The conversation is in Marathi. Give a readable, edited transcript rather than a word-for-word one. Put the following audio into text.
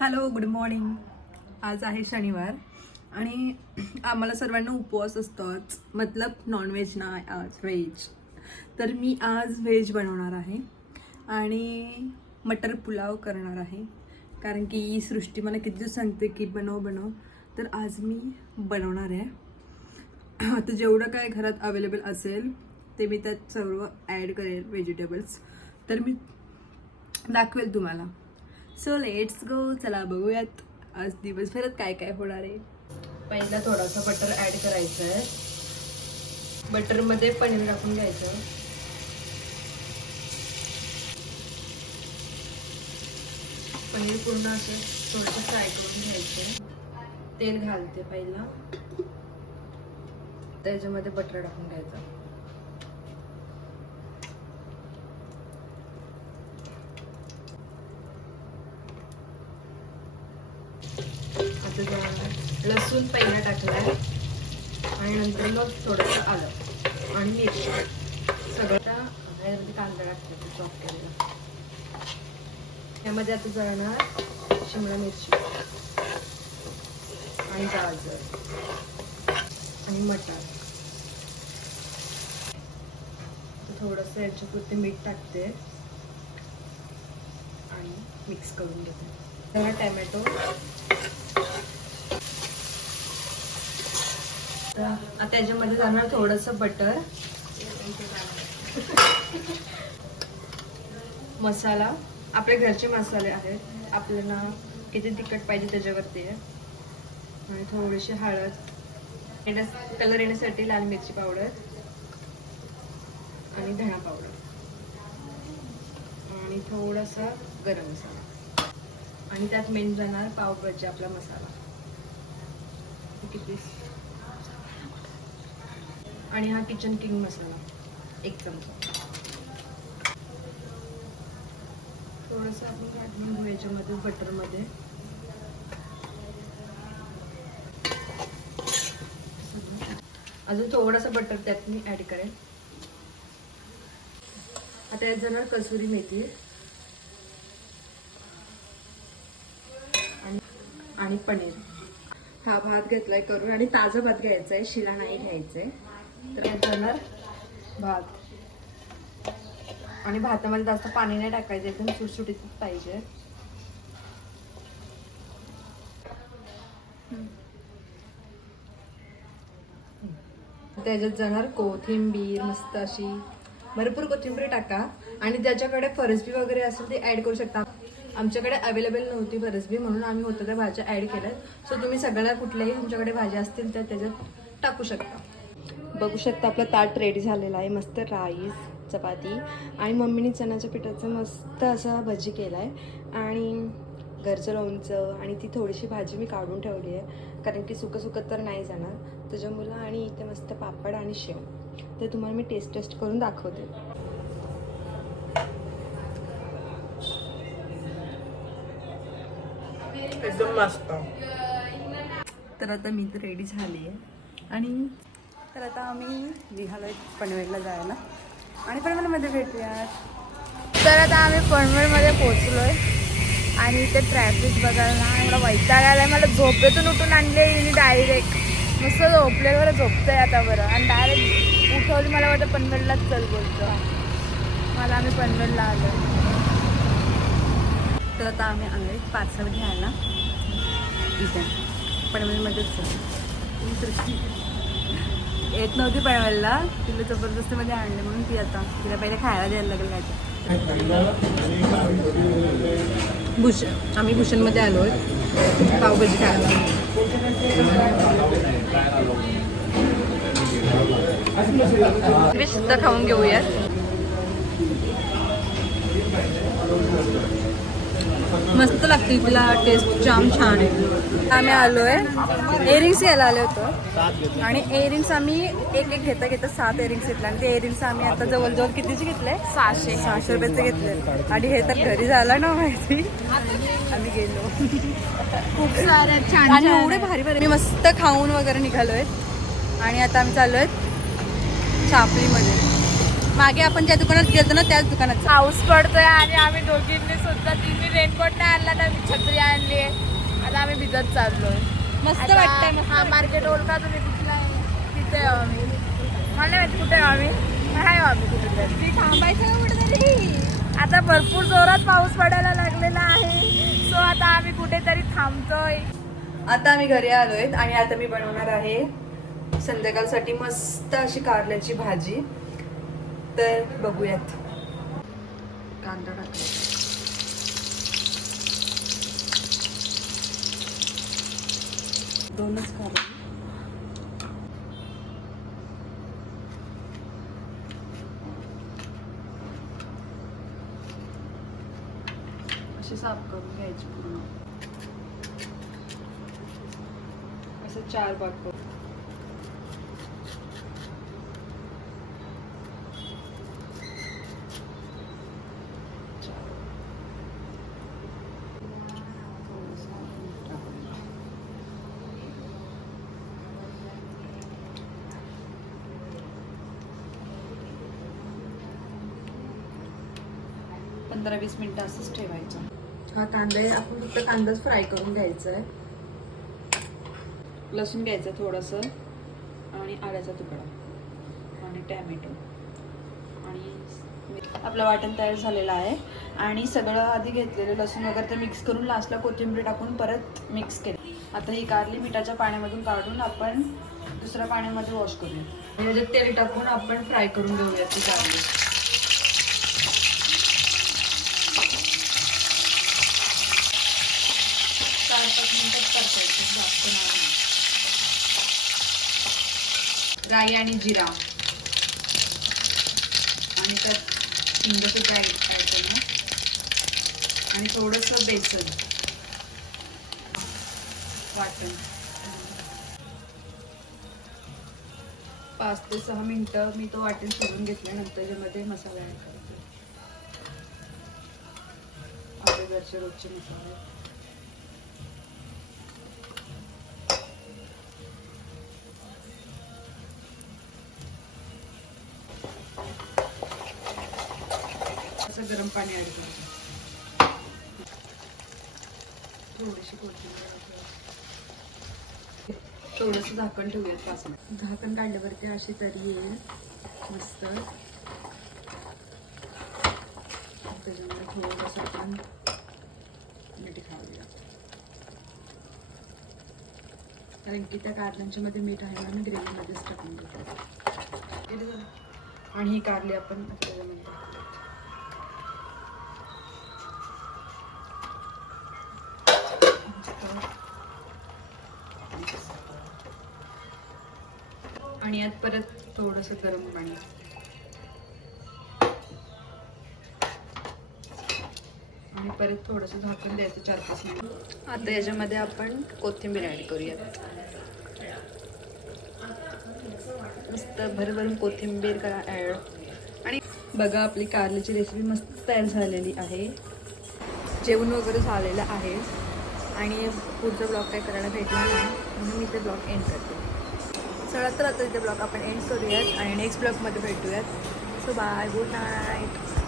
Hello, good morning. आज आहे शनिवार आणि आम्हाला सर्वांना उपवास असतो आज, मतलब नॉनव्हेज नाही, आज व्हेज. तर मी आज व्हेज बनवणार आहे आणि मटर पुलाव करणार आहे, कारण की सृष्टी मला किती दिवस सांगते की बनव. तर आज मी बनवणार आहे. आता जेवढं काय घरात अवेलेबल असेल ते मी त्यात सर्व ॲड करेल व्हेजिटेबल्स, तर मी दाखवेल तुम्हाला. So let's go. चला बघूयात आज दिवसभरात काय काय होणार आहे. पहिला थोडासा बटर ॲड करायचं आहे. बटरमध्ये पनीर टाकून घ्यायचं. पनीर पूर्ण असं थोडंसं फ्राय करून घ्यायचं. तेल घालते पहिला, त्याच्यामध्ये बटर टाकून घ्यायचं. लसूण पहिला टाकलाय आणि नंतर मग थोडंसं आलं आणि मिरची सगळं कांदा टाकते चॉप केलेला. यामध्ये आता जळणार शिमला मिरची आणि गाजर आणि मटार. थोडंसं याच्यापुरते मीठ टाकते आणि मिक्स करून घेते. जरा टॅमॅटो. आता याच्यामध्ये जाणार थोडंसं बटर, मसाला. आपले घरचे मसाले आहेत, आपल्याला किती तिखट पाहिजे त्याच्यावरती आहे. आणि थोडीशी हळद, कलर येण्यासाठी लाल मिरची पावडर आणि धणा पावडर आणि थोडासा गरम मसाला. आणि त्यात मेन जाणार पावभाजी आपला मसाला किती, आणि हा किचन किंग मसाला 1 चमचा. थोडंसं आपण घालून घेऊ याच्यामध्ये बटरमध्ये. अजून थोडासा बटर त्यात मी ऍड करेन. आता यात जाणार कसुरी मेथी आणि पनीर. हा भात घेतलाय करून आणि ताजा भात घ्यायचा आहे, शिळा नाही घ्यायचा आहे. तर यात जाणार भात आणि भातामध्ये जास्त पाणी नाही टाकायचं, एकदम सुटसुटीत पाहिजे. त्याच्यात जाणार कोथिंबीर, मस्त अशी भरपूर कोथिंबीर टाका. आणि ज्याच्याकडे फरसबी वगैरे असेल ते ऍड करू शकता. आमच्याकडे अवेलेबल नव्हती फरसबी, म्हणून आम्ही होत्या त्या भाज्या ऍड केल्यात. सो तुम्ही सगळ्या कुठल्याही तुमच्याकडे भाज्या असतील तर त्याच्यात टाकू शकता. बघू शकता आपलं ताट रेडी झालेलं आहे. मस्त राईस, चपाती आणि मम्मीने चण्याच्या पिठाचं मस्त असा भजी केला आहे आणि घरचं लोणचं आणि ती थोडीशी भाजी मी काढून ठेवली आहे, कारण की सुकं तर नाही जाणार त्याच्यामुळं. आणि इथे मस्त पापड आणि शेव. तर तुम्हाला मी टेस्ट करून दाखवते. एकदम मस्त. तर आता मी तर रेडी झाली आहे आणि तर आता आम्ही निघालोय पनवेलला जायला आणि पनवेलमध्ये भेटूयात. तर आता आम्ही पनवेलमध्ये पोहोचलोय आणि इथे ट्रॅफिक बघायला एवढा वैताग आलाय. मला झोपेतून उठून आणले आणि डायरेक्ट मस्त झोपलेलं झोपतंय आता बरं. आणि डायरेक्ट उठवली, मला वाटतं पनवेललाच चल बोलतो. मला आम्ही पनवेलला आलो. तर आता आम्ही आलोय पार्सल घ्यायला इथे पनवेलमध्येच. येत नव्हती पनवेलला, तिला जबरदस्तीमध्ये आणले म्हणून ती आता तिला पहिले खायला द्यायला लागेल काय. आम्ही भूषणमध्ये आलो आहे पावभाजी खायला. सुद्धा खाऊन घेऊयात. मस्त लागते तिला, टेस्ट जाम छान आहे. आम्ही आलो आहे इयरिंग्स घ्यायला आलो होतो आणि इयरिंग्स आम्ही एक घेता 7 इयरिंग्स घेतले. आणि ते इयरिंग्स आम्ही आता जवळजवळ कितीचे घेतले, 600 रुपयाचे घेतले. आणि हे तर घरी झालं ना माहिती. आम्ही गेलो खूप सारे छान आणि एवढे भारी भारी. मी मस्त खाऊन वगैरे निघालोय आणि आता आम्ही चाललोय छापलीमध्ये. मागे आपण ज्या दुकानात गेलो ना त्याच दुकानात. पाऊस पडतोय आणि आम्ही दोघींनी सुद्धा तिन्ही रेनकोट नाही आणला ना, मी छत्री आणली आहे. आता आम्ही भिजत चाललोय. मस्त आता वाटतंय, मस्त हा वाटतंय. मार्केट ओळखा तुम्ही कुठला आहे? तिथे आहे आम्ही. मला नाही माहिती कुठे आहे आम्ही. आहे आम्ही कुठेतरी. थांबायचं कुठेतरी. आता भरपूर जोरात पाऊस पडायला लागलेला आहे. सो आता आम्ही कुठेतरी थांबतोय. आता आम्ही घरी आलोय आणि आता मी बनवणार आहे संध्याकाळसाठी मस्त अशी कारल्याची भाजी. तर बघूयात. कांदा टाकला, दोनच कारले. असे साफ करून घ्यायचे पूर्ण. असं 4 भाग करून. पंधरा 20 मिनिटं असंच ठेवायचं. हा कांदा आहे, आपण फक्त कांदाच फ्राय करून घ्यायचा आहे. लसूण घ्यायचं थोडंसं आणि आल्याचा तुकडा आणि टॅमॅटो आणि आपलं वाटण तयार झालेलं आहे. आणि सगळं आधी घेतलेलं लसूण वगैरे ते मिक्स करून लास्टला कोथिंबीर टाकून परत मिक्स केली. आता ही कारली मिठाच्या पाण्यामधून काढून आपण दुसऱ्या पाण्यामध्ये वॉश करूया. ह्याच्यात तेल टाकून आपण फ्राय करून घेऊया ती कारली. 4-5 मिनिटात परतायचं, जास्त नाही. राई आणि जिरा आणि त्यात हिंग सुद्धा ऍड करणं आणि थोडंसं बेसन वाटण. 5 ते 6 मिनिटं मी तो वाटण सोडून घेतल्यानंतर त्याच्यामध्ये मसाला ऍड करते. आपल्या घरचे रोजचे मसाले. गरम पाणी ऍड करायचं. थोडीशी कोथिंबीर, थोडंसं झाकण ठेवूयात 5 मिनिट. झाकण काढल्यावरती अशी तरी येईल मस्त. त्याच्यामुळे थोडंसं आपण मीठ घालूया, कारण की त्या कारल्यांच्या मध्ये मीठ आहे म्हणून ग्रेव्हीमध्येच टाकून देतो. आणि ही कारली आपण त्याच्यामध्ये आणि यात परत थोडंसं गरम पाणी आणि परत थोडंसं झाकण द्यायचं 4-5 मिनिट. आता याच्यामध्ये आपण कोथिंबीर ऍड करूयात. मस्त भरभरून कोथिंबीर करा ऍड. आणि बघा आपली कारल्याची रेसिपी मस्त तयार झालेली आहे. जेवण वगैरे झालेलं आहे आणि पुढचा ब्लॉग काय करायला भेटला नाही म्हणून मी ते ब्लॉग एंड करते. चला तर आता इथे ब्लॉग आपण एंड करूयात आणि नेक्स्ट ब्लॉगमध्ये भेटूयात. So bye, good night.